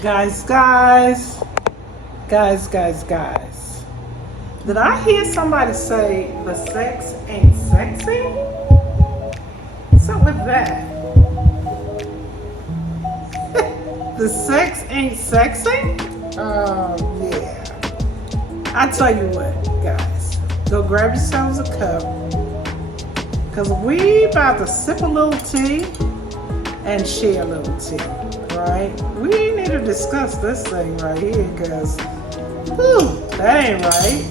Guys. Did I hear somebody say the sex ain't sexy? What's up with that? The sex ain't sexy? Yeah. I tell you what, guys. Go grab yourselves a cup. Because we about to sip a little tea and share a little tea, right? We need to discuss this thing right here because, that ain't right.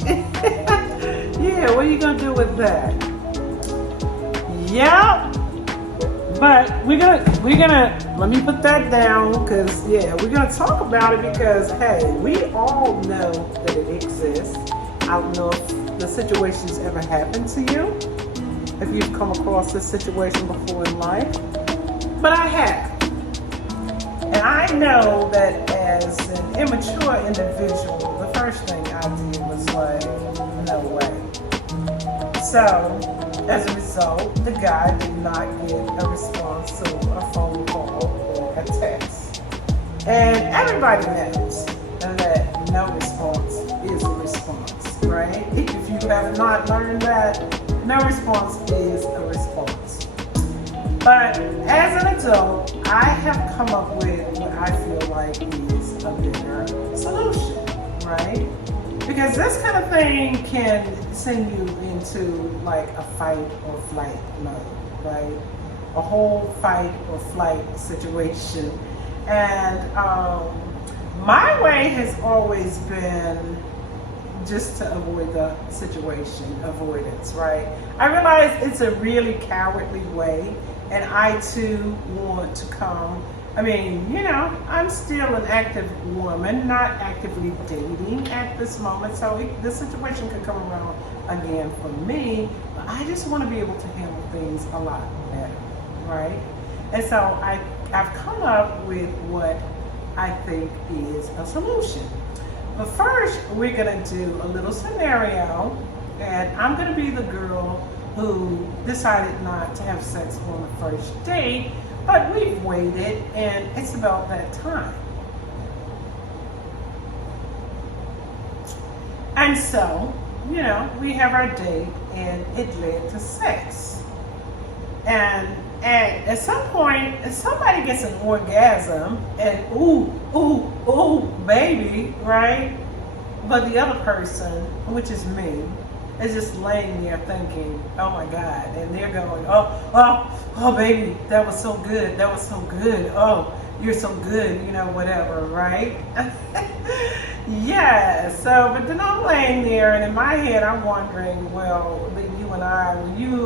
Yeah, what are you going to do with that? Yeah, but we're gonna, let me put that down because, yeah, we're going to talk about it because, hey, we all know that it exists. I don't know if the situation's ever happened to you, if you've come across this situation before in life, but I have. And I know that as an immature individual, the first thing I did was like, no way. So, as a result, the guy did not get a response to a phone call or a text. And everybody knows that no response is a response, right? If you have not learned that, no response is a response. But as an adult, I have come up with what I feel like is a better solution, right? Because this kind of thing can send you into like a fight or flight mode, right? A whole fight or flight situation. And my way has always been just to avoid the situation, avoidance, right? I realize it's a really cowardly way, and I too want to come. I mean, I'm still an active woman, not actively dating at this moment, so this situation could come around again for me, but I just want to be able to handle things a lot better, right? And so I've come up with what I think is a solution. But first, we're going to do a little scenario, and I'm going to be the girl who decided not to have sex on the first date, but we've waited, and it's about that time. And so, we have our date, and it led to sex. And at some point, somebody gets an orgasm, and ooh, baby, right? But the other person, which is me, is just laying there thinking, oh my God, and they're going, oh, baby, that was so good, oh, you're so good, whatever, right? Yeah, so, but then I'm laying there, and in my head, I'm wondering, well, were you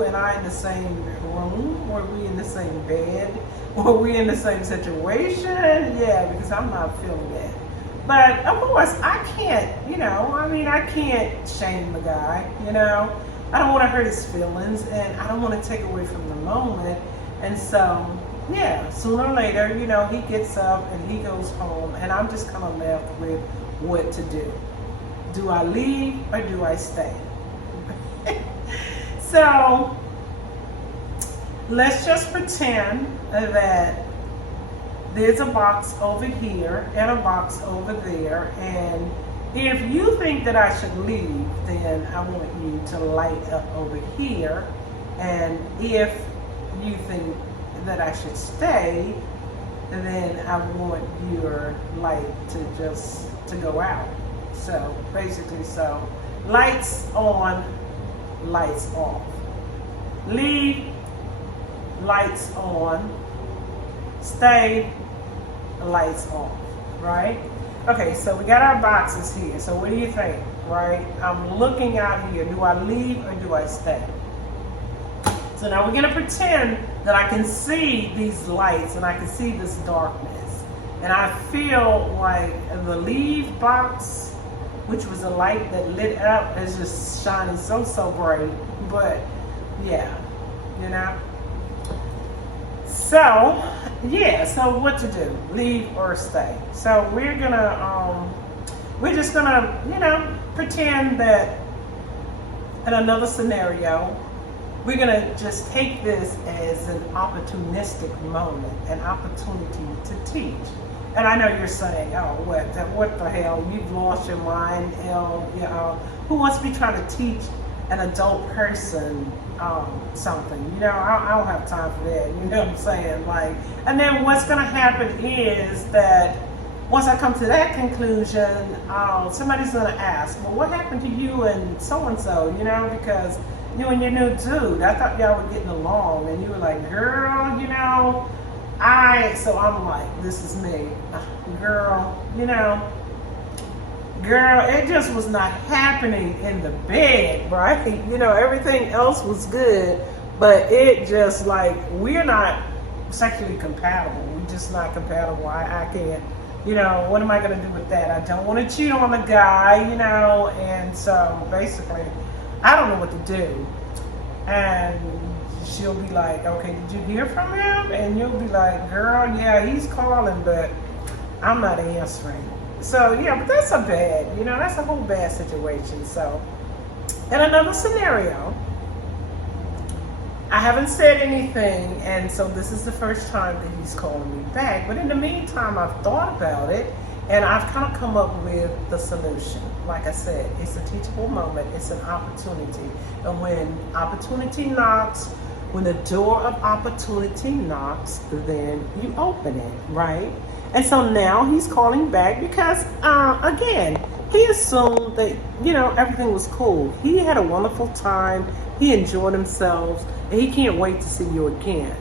and I in the same room? Were we in the same bed? Were we in the same situation? Yeah, because I'm not feeling that. But of course, I can't, I can't shame the guy, I don't want to hurt his feelings, and I don't want to take away from the moment. And so, yeah, sooner or later, he gets up and he goes home, and I'm just kind of left with what to do. Do I leave or do I stay? So, let's just pretend that there's a box over here and a box over there, and if you think that I should leave, then I want you to light up over here, and if you think that I should stay, then I want your light to go out. So basically, lights on, lights off. Leave, lights on. Stay, lights off, right? Okay, so we got our boxes here. So what do you think, right? I'm looking out here. Do I leave or do I stay? So now we're going to pretend that I can see these lights and I can see this darkness. And I feel like the leave box, which was a light that lit up, is just shining so bright. But yeah, So, yeah, so what to do? Leave or stay? So we're just gonna, pretend that in another scenario, we're gonna just take this as an opportunistic moment, an opportunity to teach. And I know you're saying, oh, what the hell? You've lost your mind, who wants to be trying to teach an adult person something? I don't have time for that. You know what I'm saying? Like, and then what's going to happen is that once I come to that conclusion, somebody's going to ask, well, what happened to you and so-and-so, because you and your new dude, I thought y'all were getting along, and you were like, girl, so I'm like, this is me. Girl, it just was not happening in the bed, right? Everything else was good, but it just like, we're not sexually compatible. We're just not compatible. I can't, what am I going to do with that? I don't want to cheat on a guy, and so basically, I don't know what to do. And she'll be like, okay, did you hear from him? And you'll be like, girl, yeah, he's calling, but I'm not answering. So, yeah, but that's that's a whole bad situation. So, in another scenario, I haven't said anything, and so this is the first time that he's calling me back. But in the meantime, I've thought about it, and I've kind of come up with the solution. Like I said, it's a teachable moment. It's an opportunity. And when opportunity knocks, when the door of opportunity knocks, then you open it, right? And so now he's calling back because, again, he assumed that, everything was cool. He had a wonderful time. He enjoyed himself, and he can't wait to see you again.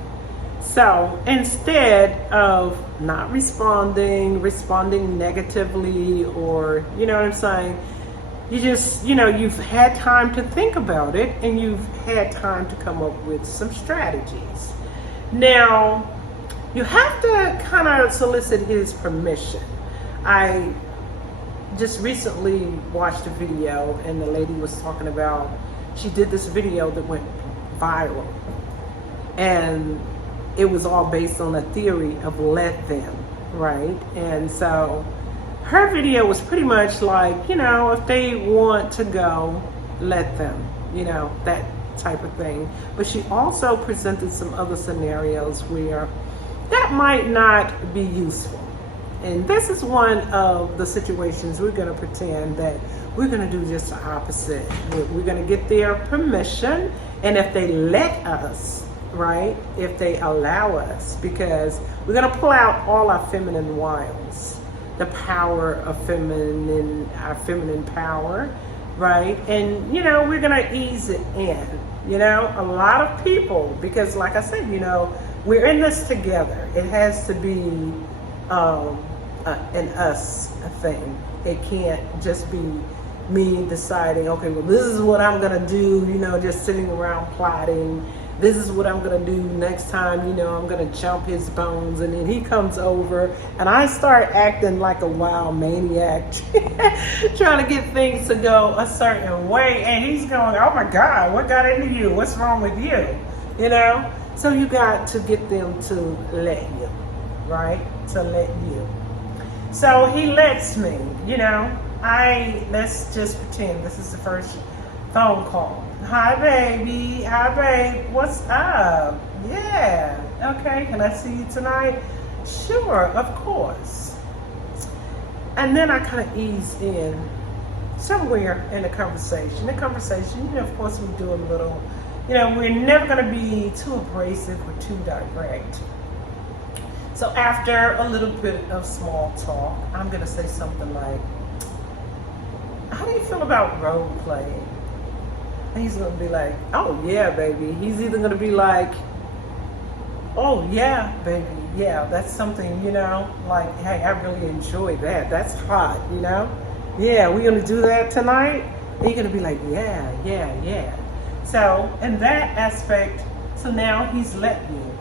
So instead of not responding negatively, or, you know what I'm saying, you just, you've had time to think about it, and you've had time to come up with some strategies. Now, you have to kind of solicit his permission. I just recently watched a video, and the lady was talking about, she did this video that went viral. And it was all based on a theory of let them, right? And so her video was pretty much like, if they want to go, let them, that type of thing. But she also presented some other scenarios where that might not be useful. And this is one of the situations we're going to pretend that we're going to do just the opposite. We're going to get their permission, and if they let us, right, if they allow us, because we're going to pull out all our feminine wiles, the power of our feminine power, right? And, we're going to ease it in, a lot of people, because like I said, we're in this together. It has to be an us thing. It can't just be me deciding, okay, well, this is what I'm going to do, just sitting around plotting. This is what I'm going to do next time, I'm going to chomp his bones. And then he comes over and I start acting like a wild maniac, trying to get things to go a certain way. And he's going, oh my God, what got into you? What's wrong with you? So you got to get them to let you, right? To let you. So he lets me, let's just pretend this is the first phone call. Hi, baby. Hi, babe. What's up? Yeah. Okay. Can I see you tonight? Sure. Of course. And then I kind of ease in somewhere in the conversation. Of course, we do a little, we're never going to be too abrasive or too direct. So after a little bit of small talk, I'm going to say something like, how do you feel about role playing? And he's going to be like, oh yeah, baby. He's either going to be like, oh yeah, baby. Yeah, that's something, like, hey, I really enjoy that. That's hot, Yeah, we're going to do that tonight? And you're going to be like, yeah. So in that aspect, so now he's letting you,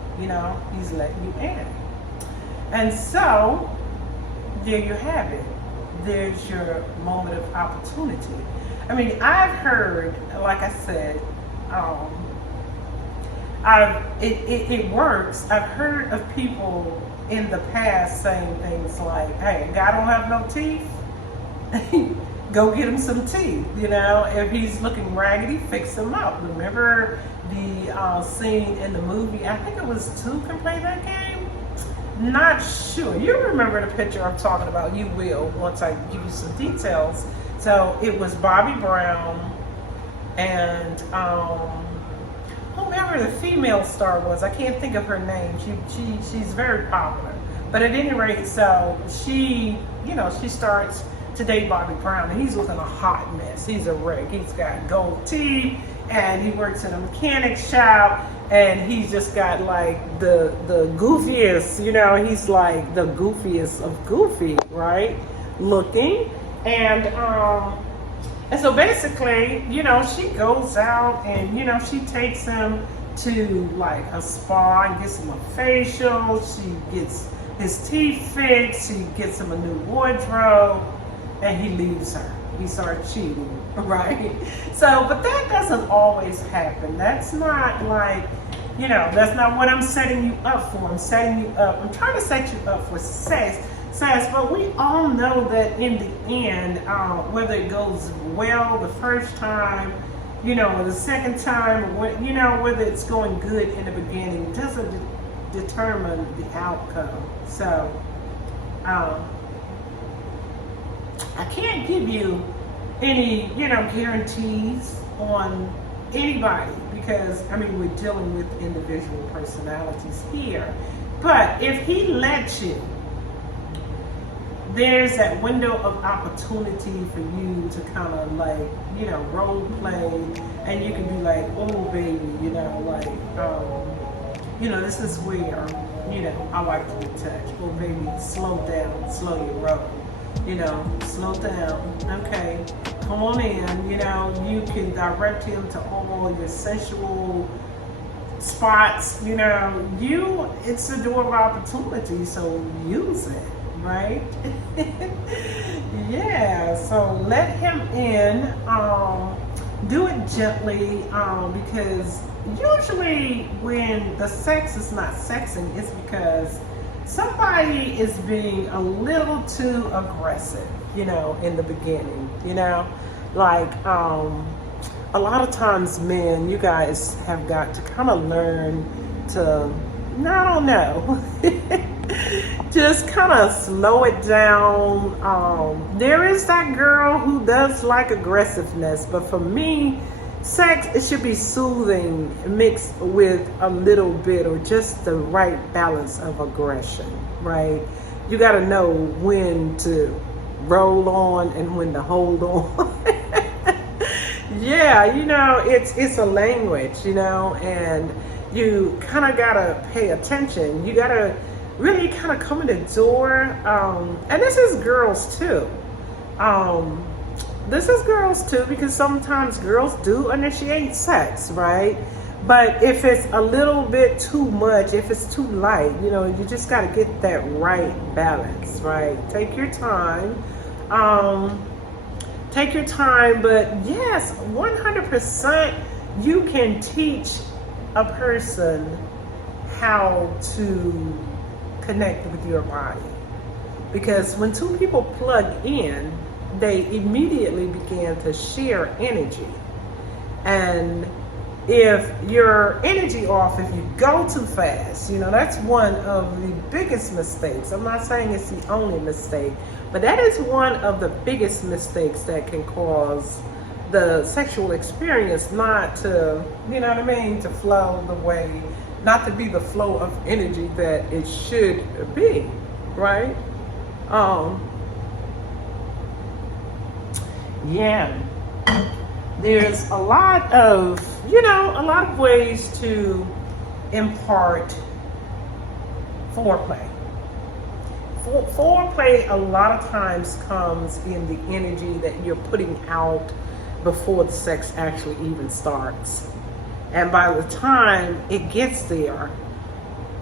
he's letting you in. And so there you have it. There's your moment of opportunity. I mean, I've heard, like I said, it works. I've heard of people in the past saying things like, hey, a guy don't have no teeth, go get him some teeth. If he's looking raggedy, fix him up. Remember the scene in the movie, I think it was Two Can Play That Game? Not sure. You remember the picture I'm talking about. You will once I give you some details. So it was Bobby Brown and whomever the female star was. I can't think of her name. She's very popular. But at any rate, so she starts to date Bobby Brown, and he's looking a hot mess. He's a wreck. He's got gold teeth, and he works in a mechanic shop, and he's just got like the goofiest, he's like the goofiest of goofy, right? Looking. And so basically, she goes out and, she takes him to like a spa and gets him a facial. She gets his teeth fixed. She gets him a new wardrobe, and he leaves her. He starts cheating, right? So, but that doesn't always happen. That's not like, that's not what I'm setting you up for. I'm trying to set you up for sex, but we all know that in the end, whether it goes well the first time, or the second time, or whether it's going good in the beginning, doesn't determine the outcome. So, I can't give you any, guarantees on anybody because, we're dealing with individual personalities here. But if he lets you, there's that window of opportunity for you to kind of like, role play, and you can be like, oh baby, this is where, I like to be touched. Oh baby, slow down, slow your roll. Slow down. Okay, come on in. You can direct him to all your sensual spots. It's a door of opportunity, so use it, right? Yeah, so let him in. Do it gently, because usually when the sex is not sexing, it's because somebody is being a little too aggressive, in the beginning, like, a lot of times men, you guys have got to kind of learn to, I don't know, just kind of slow it down. There is that girl who does like aggressiveness, but for me, sex, it should be soothing mixed with a little bit or just the right balance of aggression, right? You got to know when to roll on and when to hold on. Yeah, it's a language, and you kind of got to pay attention. You got to really kind of come in the door. And this is girls too. This is girls too, because sometimes girls do initiate sex, right? But if it's a little bit too much, if it's too light, you just got to get that right balance, right? Take your time. But yes, 100% you can teach a person how to connect with your body. Because when two people plug in, they immediately began to share energy. And if your energy off, if you go too fast, that's one of the biggest mistakes. I'm not saying it's the only mistake, but that is one of the biggest mistakes that can cause the sexual experience not to, to flow the way, not to be the flow of energy that it should be, right? Yeah, there's a lot of ways to impart foreplay. Foreplay a lot of times comes in the energy that you're putting out before the sex actually even starts. And by the time it gets there,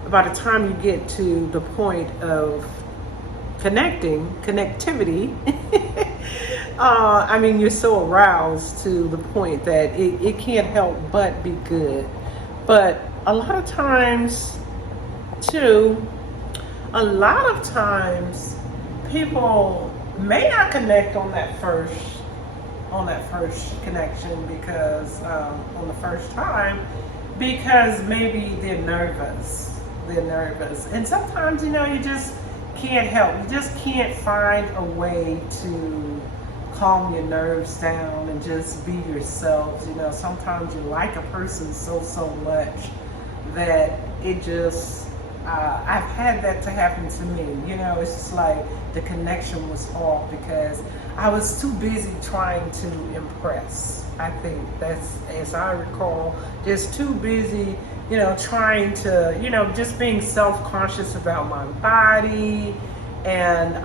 by the time you get to the point of connectivity, you're so aroused to the point that it can't help but be good. But a lot of times, people may not connect on that first connection because on the first time, because maybe they're nervous. they're nervous. And sometimes, you just can't help. You just can't find a way to calm your nerves down and just be yourselves. Sometimes you like a person so much that it just, I've had that to happen to me. It's just like the connection was off because I was too busy trying to impress. I think that's, as I recall, just too busy, trying to, just being self-conscious about my body and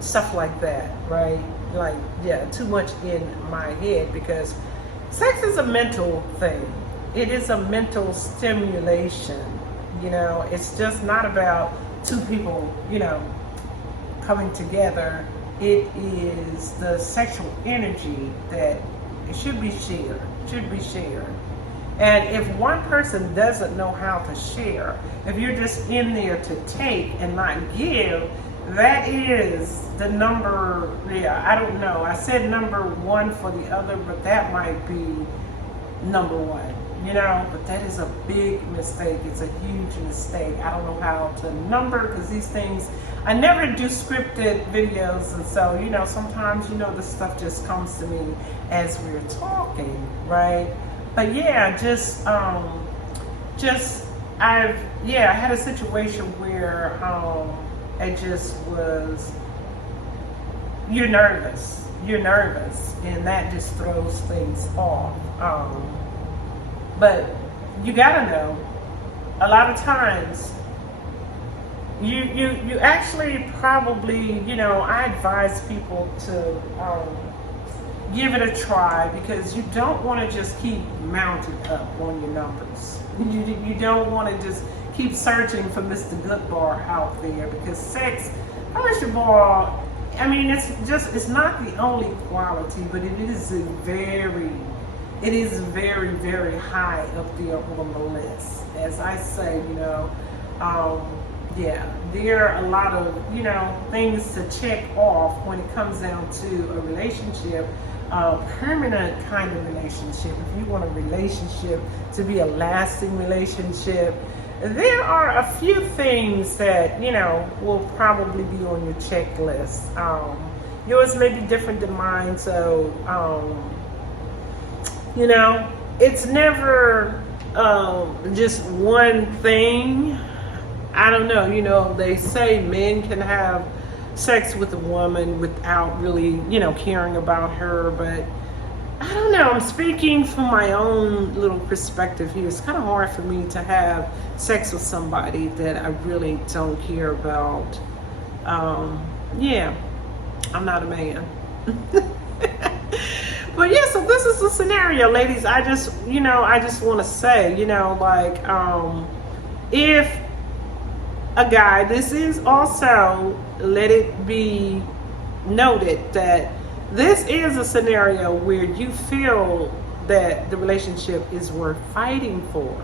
stuff like that, right? Like, yeah, too much in my head because sex is a mental thing. It is a mental stimulation. It's just not about two people, coming together. It is the sexual energy that it should be shared. And if one person doesn't know how to share, if you're just in there to take and not give, that is the number, I don't know. I said number one for the other, but that might be number one, but that is a big mistake. It's a huge mistake. I don't know how to number because these things, I never do scripted videos, and so, sometimes, this stuff just comes to me as we're talking, right? But yeah, I had a situation where it just was, you're nervous, and that just throws things off. But you gotta know, a lot of times, you actually probably, I advise people to give it a try because you don't want to just keep mounted up on your numbers. You don't want to just keep searching for Mr. Goodbar out there because sex, first of all, I mean, it's not the only quality, but it is very, very high up there on the list. As I say, there are a lot of, things to check off when it comes down to a relationship, a permanent kind of relationship. If you want a relationship to be a lasting relationship, there are a few things that, will probably be on your checklist. Yours may be different than mine, so, it's never just one thing. I don't know, they say men can have sex with a woman without really, caring about her, but I don't know, I'm speaking from my own little perspective here. It's kind of hard for me to have sex with somebody that I really don't care about. I'm not a man. But yeah, so this is the scenario, ladies. I just want to say, if a guy, this is also, let it be noted that this is a scenario where you feel that the relationship is worth fighting for,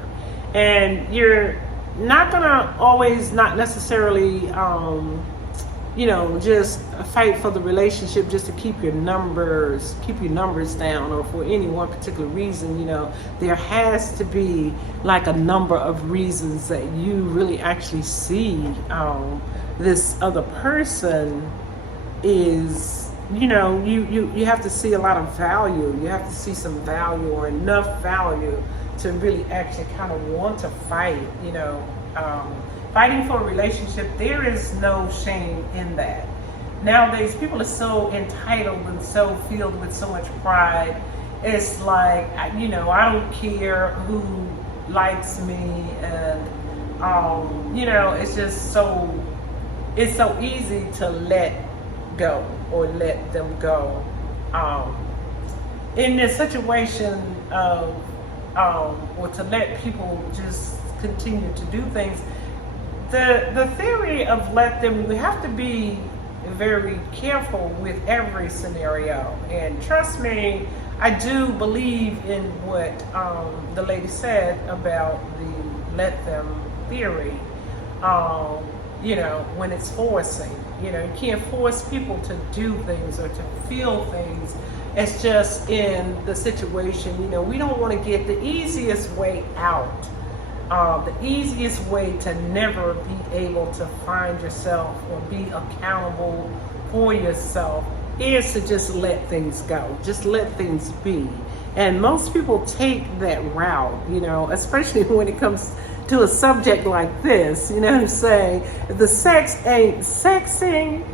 and you're not gonna always, not necessarily just fight for the relationship just to keep your numbers down, or for any one particular reason. There has to be like a number of reasons that you really actually see this other person is, you have to see a lot of value. You have to see some value, or enough value to really actually kind of want to fight. Fighting for a relationship, there is no shame in that. Nowadays, people are so entitled and so filled with so much pride. It's like, I don't care who likes me, and it's just it's so easy to let go or let them go. In this situation of, or to let people just continue to do things, the theory of let them, we have to be very careful with every scenario. And trust me, I do believe in what the lady said about the let them theory. When it's forcing, you can't force people to do things or to feel things. It's just in the situation, we don't want to get the easiest way out the easiest way to never be able to find yourself or be accountable for yourself is to just let things go, just let things be. And most people take that route, you know, especially when it comes to a subject like this, you know what I'm saying? If the sex ain't sexing,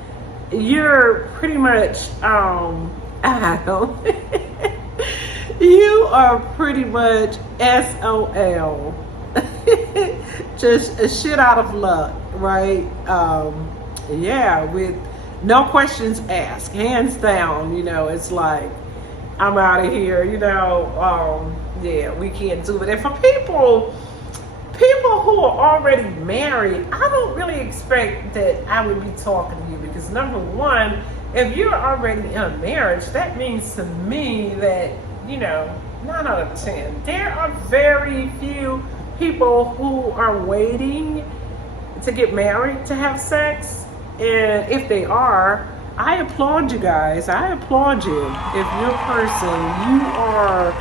you're pretty much, I don't you are pretty much SOL. Just a shit out of luck, right? Yeah, with no questions asked, hands down, you know, it's like, I'm out of here, you know, yeah, we can't do it. And for people who are already married, I don't really expect that I would be talking to you because number one, if you're already in a marriage, that means to me that, you know, 9 out of 10, there are very few people who are waiting to get married to have sex. And if they are, I applaud you guys. I applaud you. If you're a person, you are,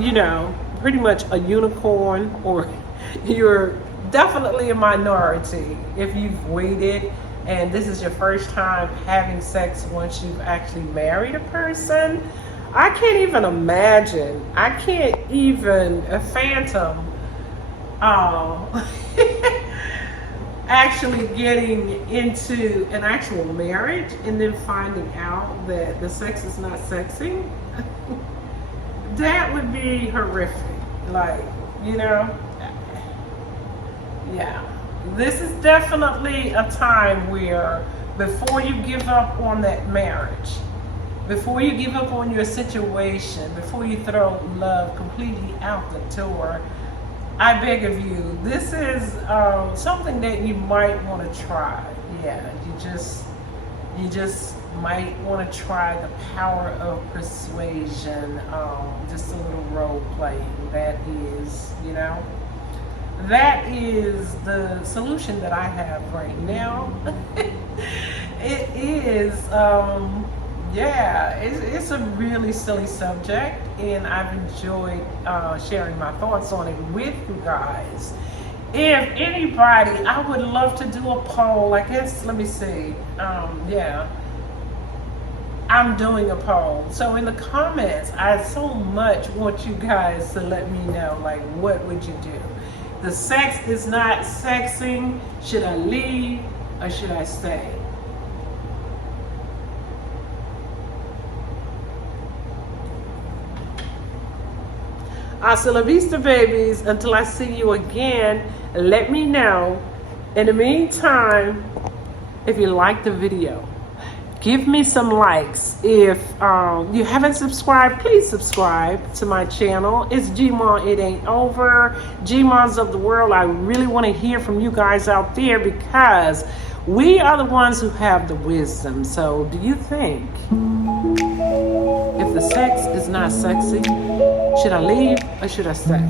you know, pretty much a unicorn, or you're definitely a minority if you've waited and this is your first time having sex once you've actually married a person. I can't even imagine. I can't even fathom actually getting into an actual marriage and then finding out that the sex is not sexing. That would be horrific. Like, you know, yeah. This is definitely a time where before you give up on that marriage, before you give up on your situation, before you throw love completely out the door, I beg of you, this is something that you might want to try. Yeah, you just might want to try the power of persuasion, just a little role playing. That is, you know, that is the solution that I have right now. It is, yeah, it's a really silly subject, and I've enjoyed sharing my thoughts on it with you guys. If anybody, I would love to do a poll. I guess, let me see. Yeah, I'm doing a poll. So in the comments, I so much want you guys to let me know, like, what would you do? The sex is not sexing. Should I leave or should I stay? Hasta la vista, babies. Until I see you again, let me know. In the meantime, if you like the video, give me some likes. If you haven't subscribed, please subscribe to my channel. It's Gmon, it ain't over. Gmons of the world, I really want to hear from you guys out there because we are the ones who have the wisdom. So do you think if the sex is not sexy, should I leave or should I stay?